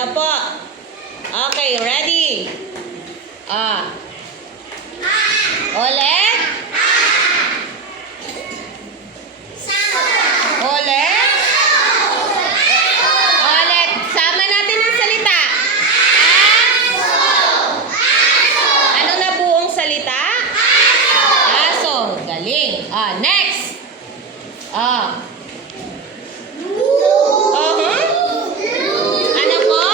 Ano po? Okay, ready? Ulit? Ulit? Ulit. Sama natin ang salita. Ano na buong salita? Aso. Galing. Next. Ano po?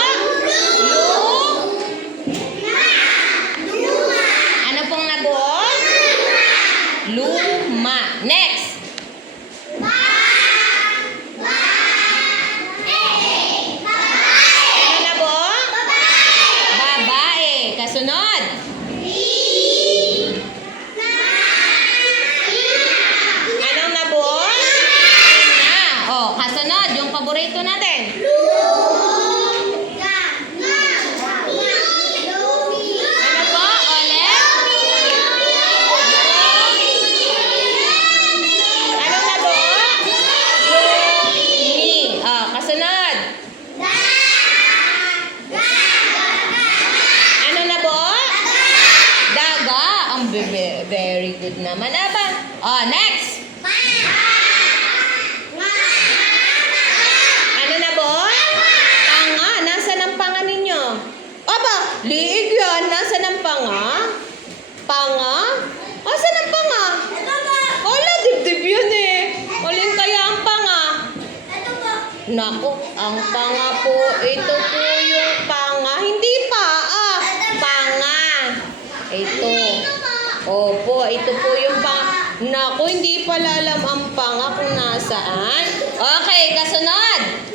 Ano pong nabuo? Luma. Next. Ano nabuo? Babae. Kasunod. Anong nabuo? Kasunod. Yung paborito natin. Ano po? Ulit? Anong nabuo? Lumi. Kasunod. Ano nabuo? Daga. Ang very good naman. Next. Ano nabuo? Panga. Nasaan ang panga ninyo? Liig yan. Nasaan ang panga? Panga? Nasaan ang panga? Wala, dibdib yun eh. Alin kaya ang panga? Naku, ang panga po. Ito po yung panga. Hindi pa. Panga. Ito. Opo, ito po yung panga. Naku, hindi pala alam ang panga kung nasaan. Okay, kasunod.